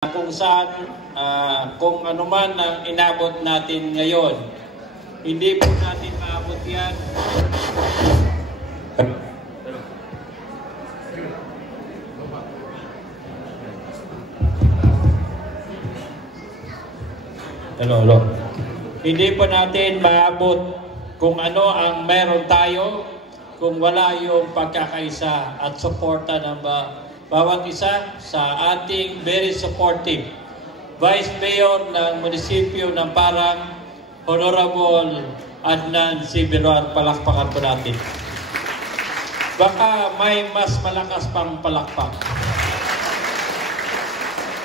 kung saan, kung ano man ang inabot natin ngayon, hindi po natin maabot yan. Hello. Hindi po natin maabot kung ano ang meron tayo kung wala yung pagkakaisa at suporta ng bawat isa sa ating very supportive Vice Mayor ng munisipyo ng Parang, Honorable Adnan C. Biruan. Palakpakan po natin. Baka may mas malakas pang palakpak.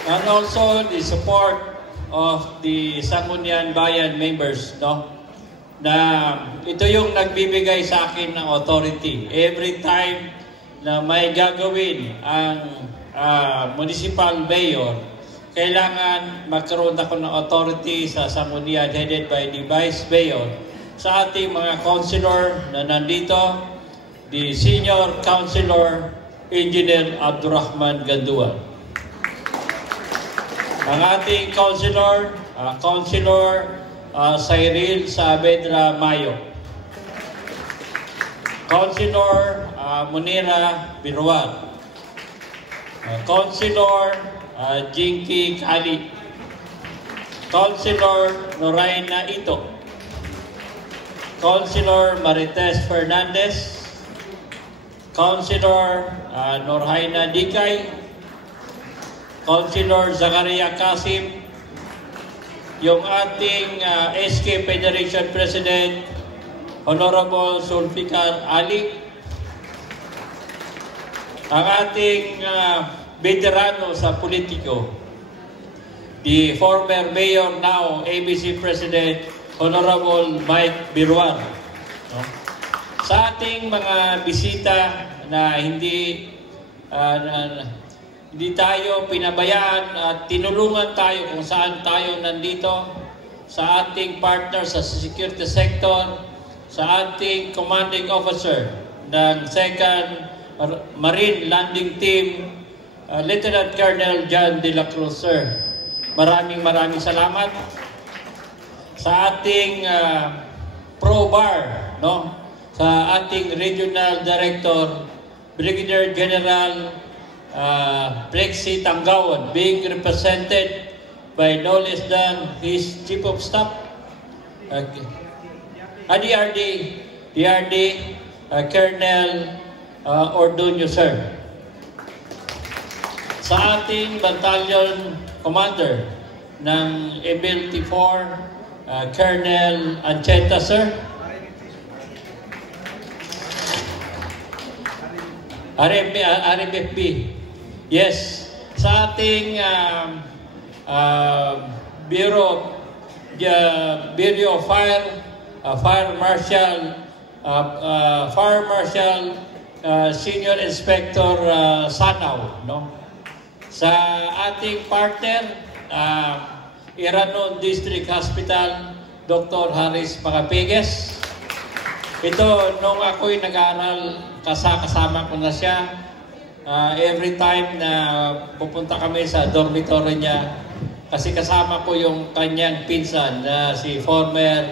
And also the support of the Sangguniang Bayan members, no? Na ito yung nagbibigay sa akin ng authority. Every time na may gagawin ang municipal mayor, kailangan magkaroon ako ng authority sa Sangguniang headed by the Vice Mayor sa ating mga councilor na nandito, the Senior Councilor Engineer Abdurrahman Gandua. Ang ating councilor, Cyril Saavedra Mayo. Councilor Munira Biruan. Councilor Jinky Kali. Councilor Noraina Ito. Councilor Marites Fernandez. Councilor Norhaina Dikay. Councilor Zakaria Kasim. Yung ating SK Federation President, Honorable Zulfikar Ali. Ang ating veterano sa politiko, the former Mayor, now ABC President, Honorable Mike Biruan. No? Sa ating mga bisita na hindi tayo pinabayaan at tinulungan tayo kung saan tayo nandito, sa ating partner sa security sector, sa ating commanding officer ng 2nd Marine Landing Team, Lieutenant Colonel John De La Cruz, sir. Maraming salamat. Sa ating ProBar, no? Sa ating Regional Director, Brigadier General Plexi Tanggawan, being represented by no less than his Chief of Staff, DRD, Colonel Ordoño, sir. Sa ating Battalion Commander ng MLT4, Colonel Ancheta, sir. RMFB. Yes. Sa ating Bureau of Fire Marshal Senior Inspector Sanaw, no? Sa ating partner, Iranon District Hospital, Dr. Haris Macapegues. Ito, nung ako'y nag-aaral, kasama ko na siya. Every time na pupunta kami sa dormitory niya, kasi kasama ko yung kanyang pinsan na si former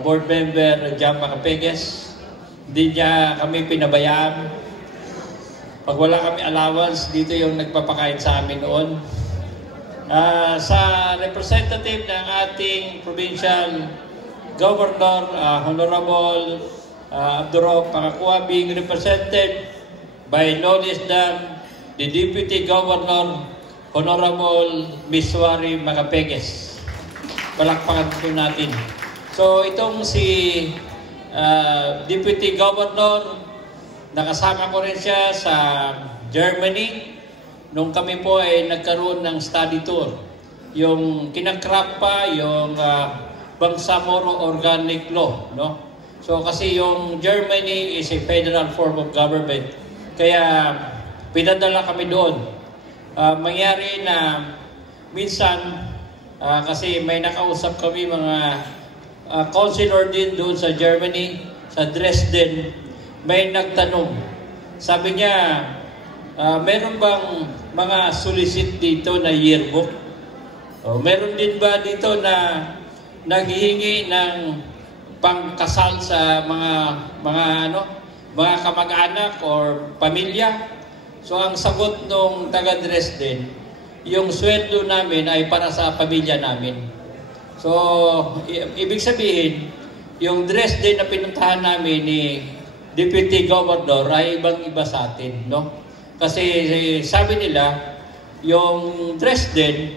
board member Jam Macapegues. Hindi niya kami pinabayaan. Pag wala kami allowance, dito yung nagpapakain sa amin noon. Sa representative ng ating provincial governor, Honorable Abdurrahman Pangakua, being represented by no less than the Deputy Governor, Honorable Miswari Macapegues. Palakpakan po natin. So itong si Deputy Governor, nakasama ko rin siya sa Germany nung kami po ay nagkaroon ng study tour. Yung kinakrap pa yung Bangsamoro Organic Law, no? So kasi yung Germany is a federal form of government. Kaya pinadala kami doon. Mangyari na minsan kasi may nakausap kami mga councilor din doon sa Germany, sa Dresden, may nagtanong. Sabi niya, meron bang mga solicit dito na yearbook? Meron din ba dito na naghihingi ng pangkasal sa mga kamag-anak or pamilya? So ang sagot nung taga Dresden, yung sweldo namin ay para sa pamilya namin. So ibig sabihin, yung Dresden na pinuntahan namin ni Deputy Governor ay ibang-iba sa atin, no? Kasi sabi nila, yung Dresden,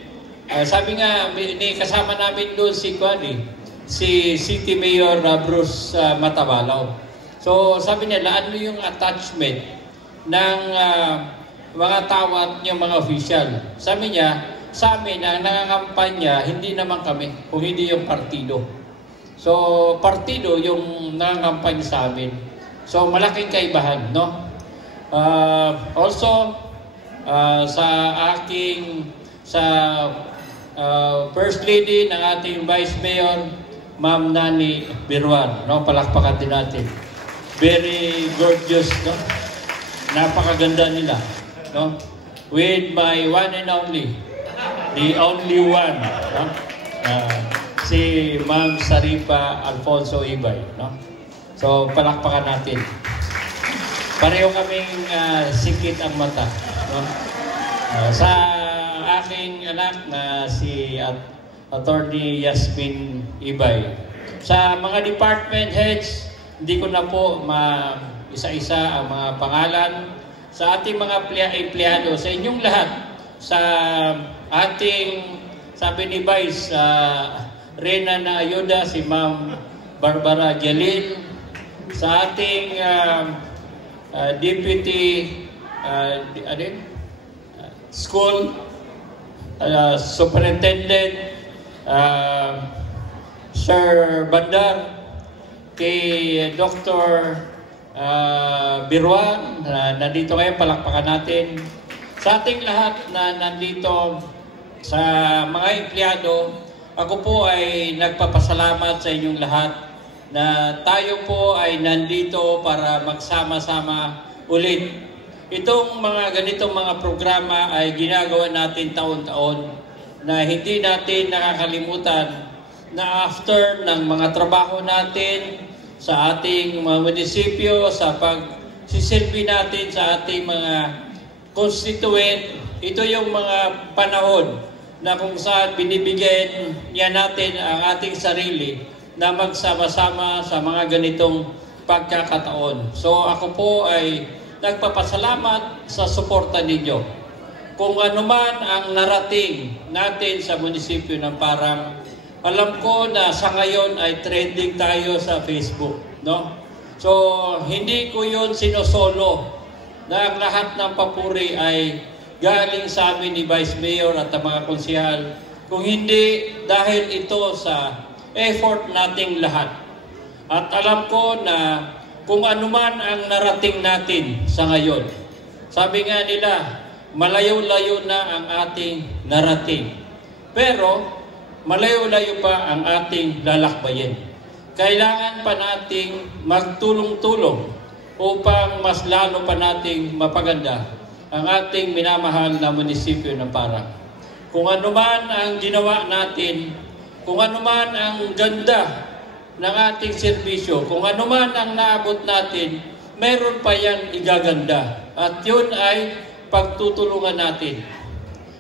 sabi nga, kasama namin doon si City Mayor Bruce Matabalaw. So sabi nila, ano yung attachment ng mga tawat yung mga official? Sabi niya, sa amin, ang nangangampanya, hindi naman kami, kung hindi yung partido. So partido yung nangangampanya sa amin. So malaking kaibahan, no? Also, sa First Lady ng ating Vice Mayor, Ma'am Nani Birwan, no? Palakpakan din natin. Very gorgeous, no? Napakaganda nila, no? With my one and only, the only one, no? Si Ma'am Saripa Alfonso Ibay, no? So palakpakan natin. Pareho kaming sikit ang mata, no? Sa aking anak na si Attorney Yasmin Ibay. Sa mga department heads, hindi ko na po isa-isa ang mga pangalan. Sa ating mga empleyado, sa inyong lahat, sa ating, sabi ni Vice, Rena na ayuda, si Ma'am Barbara Jalil, sa ating Deputy School Superintendent Sir Bandar, kay Dr. Birwan, nandito kayo, palakpakan natin. Sa ating lahat na nandito, sa mga empleyado, ako po ay nagpapasalamat sa inyong lahat na tayo po ay nandito para magsama-sama ulit. Itong mga ganitong mga programa ay ginagawa natin taon-taon na hindi natin nakakalimutan na after ng mga trabaho natin sa ating mga munisipyo, sa pagsisilbi natin sa ating mga constituent, ito yung mga panahon na kung saan binibigyan niya natin ang ating sarili na magsama-sama sa mga ganitong pagkakataon. So ako po ay nagpapasalamat sa suporta ninyo. Kung ano man ang narating natin sa munisipyo ng Parang, alam ko na sa ngayon ay trending tayo sa Facebook, no? So hindi ko yun sinosolo na ang lahat ng papuri ay galing sa amin ni Vice Mayor at ang mga konsehal, kung hindi dahil ito sa effort nating lahat. At alam ko na kung anuman ang narating natin sa ngayon, sabi nga nila, malayo-layo na ang ating narating. Pero malayo-layo pa ang ating lalakbayin. Kailangan pa nating magtulong-tulong upang mas lalo pa nating mapaganda ang ating minamahal na munisipyo ng Parang. Kung anuman ang ginawa natin, kung anuman ang ganda ng ating serbisyo, kung anuman ang naabot natin, meron pa yan igaganda. At yun ay pagtutulungan natin.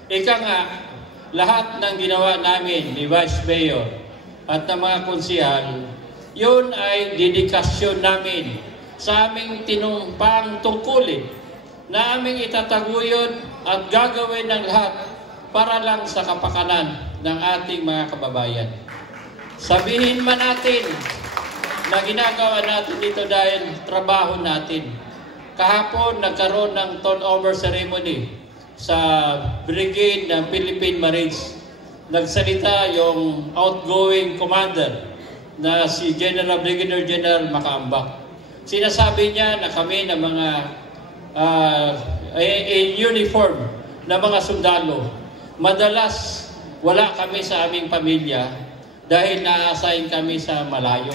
Ika nga, lahat ng ginawa namin ni Vice Mayor at ng mga konsehal, yun ay dedikasyon namin sa aming tinumpang tungkulin na aming itataguyod at gagawin ng lahat para lang sa kapakanan ng ating mga kababayan. Sabihin man natin na ginagawa natin dito dahil trabaho natin. Kahapon nagkaroon ng turnover ceremony sa brigade ng Philippine Marines. Nagsalita yung outgoing commander na si Brigadier General Macaambak. Sinasabi niya na kami na mga in uniform na mga sundalo, madalas wala kami sa aming pamilya dahil na-assign kami sa malayo.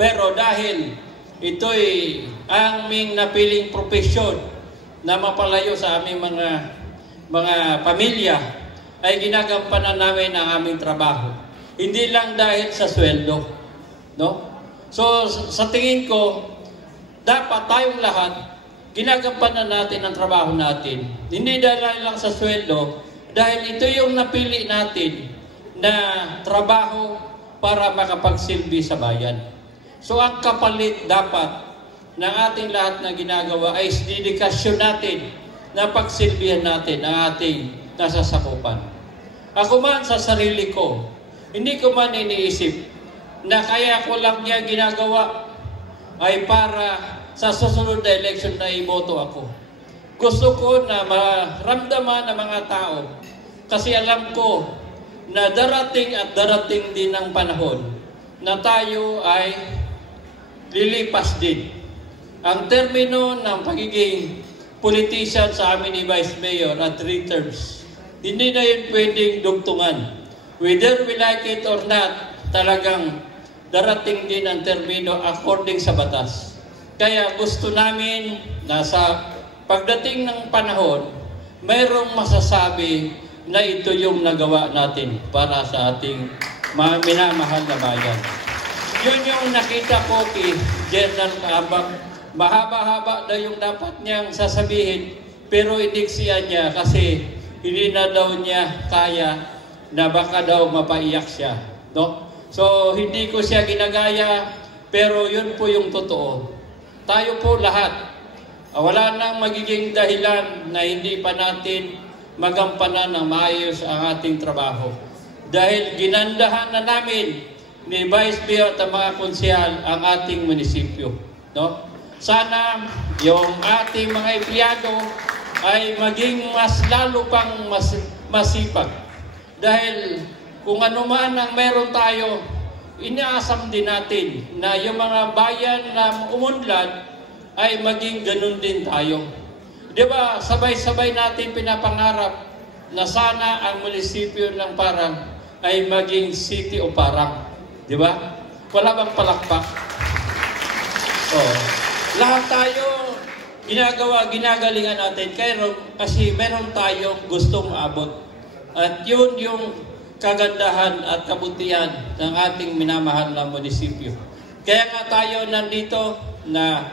Pero dahil ito'y aming napiling propesyon na mapalayo sa aming mga pamilya, ay ginagampanan namin ang aming trabaho. Hindi lang dahil sa sweldo, no? So sa tingin ko, dapat tayong lahat ginagampanan natin ang trabaho natin. Hindi dahil lang sa sweldo, dahil ito yung napili natin na trabaho para makapagsilbi sa bayan. So ang kapalit dapat ng ating lahat na ginagawa ay dedikasyon natin na pagsilbihan natin ang ating nasasakupan. Ako man sa sarili ko, hindi ko man iniisip na kaya ko lang niya ginagawa ay para sa susunod na election na iboto ako. Gusto ko na maramdaman ng mga tao kasi alam ko na darating at darating din ang panahon na tayo ay lilipas din. Ang termino ng pagiging politician sa amin ni Vice Mayor at 3 terms, hindi na yun pwedeng dugtungan. Whether we like it or not, talagang darating din ang termino according sa batas. Kaya gusto namin na sa pagdating ng panahon, mayroong masasabi na ito yung nagawa natin para sa ating mga minamahal na bayan. Yun yung nakita ko kay General Kaabak. Mahaba-haba na yung dapat niyang sasabihin, pero iniksiyan niya kasi hindi na daw niya kaya na baka daw mapaiyak siya. No? So, hindi ko siya ginagaya, pero yun po yung totoo. Tayo po lahat, wala nang magiging dahilan na hindi pa natin magampanan ng maayos ang ating trabaho. Dahil ginandahan na namin ni Vice Mayor at mga konsehal ang ating munisipyo. No? Sana yung ating mga empleyado ay maging mas lalo pang masipag. Dahil kung ano man ang meron tayo, inaasam din natin na yung mga bayan na umunlad ay maging ganun din tayo. Di ba, sabay-sabay natin pinapangarap na sana ang munisipyo ng Parang ay maging city o Parang. Di ba? Wala bang palakpak? Lahat tayo ginagalingan natin kasi meron tayong gustong maabot. At yun yung kagandahan at kabutihan ng ating minamahal na munisipyo. Kaya nga tayo nandito na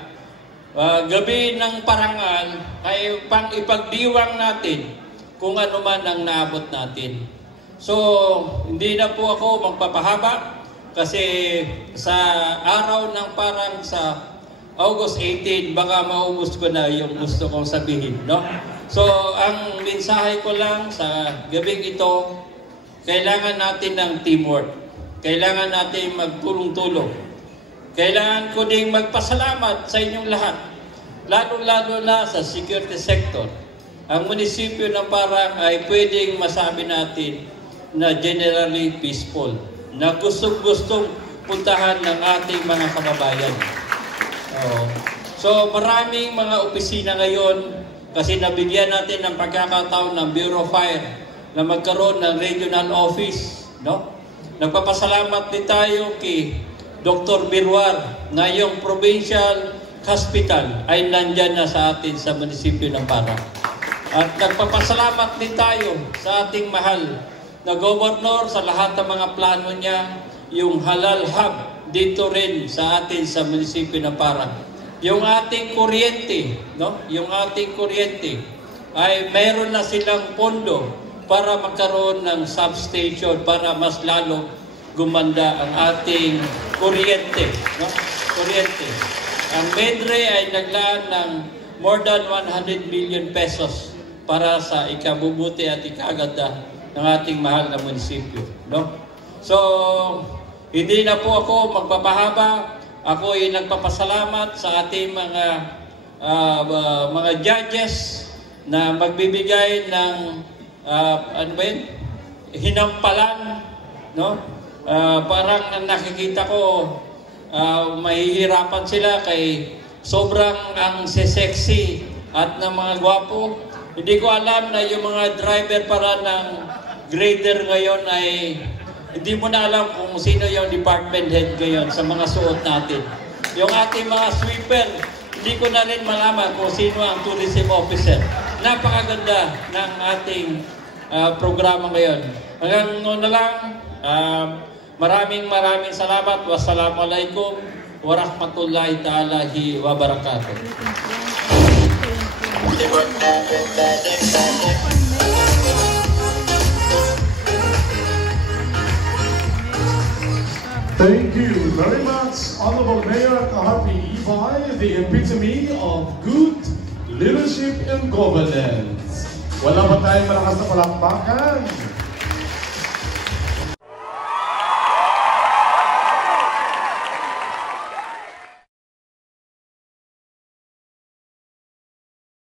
gabi ng parangal ay pang ipagdiwang natin kung ano man ang naabot natin. So, hindi na po ako magpapahaba kasi sa araw ng parang sa August 18, baka maubos ko na yung gusto kong sabihin, no? So, ang mensahe ko lang sa gabing ito, kailangan natin ng teamwork. Kailangan natin magtulong-tulong. Kailangan ko ding magpasalamat sa inyong lahat, lalo-lalo na sa security sector. Ang munisipyo ng Parang ay pwedeng masabi natin na generally peaceful, na gustong-gustong puntahan ng ating mga kababayan. So maraming mga opisina ngayon kasi nabigyan natin ng pagkakataon ng Bureau of Fire na magkaroon ng regional office, no? Nagpapasalamat din tayo kay Dr. Birwar na yung provincial hospital ay nandyan na sa atin sa munisipyo ng Parang. At nagpapasalamat din tayo sa ating mahal na gobernador sa lahat ng mga plano niya, yung halal hub dito rin sa atin sa munisipyo ng Parang. Yung ating kuryente, no? Yung ating kuryente ay mayroon na silang pondo para magkaroon ng substation para mas lalo gumanda ang ating kuryente, no? Kuryente. Ang MEDRE ay naglaan ng more than 100 million pesos para sa ikabubuti at ikaganda ng ating mahal na munisipyo, no? So, hindi na po ako magpapahaba. Ako ay nagpapasalamat sa ating mga judges na magbibigay ng ano ba yun? Hinampalan, no? Parang nakikita ko mahihirapan sila kay sobrang ang sexy at ng mga gwapo. Hindi ko alam na yung mga driver para ng grader ngayon ay hindi mo na alam kung sino yung department head ngayon sa mga suot natin. Yung ating mga sweeper hindi ko na rin malaman kung sino ang tourism officer. Napakaganda ng ating programa ngayon. Hanggang noon na lang, maraming salamat. Wassalamualaikum warahmatullahi ta'alahi wabarakatuh. Thank you very much, Honorable Mayor Kaharpi Ibay, the epitome of good leadership and governance. Wala ba tayong malakas na palakpakan?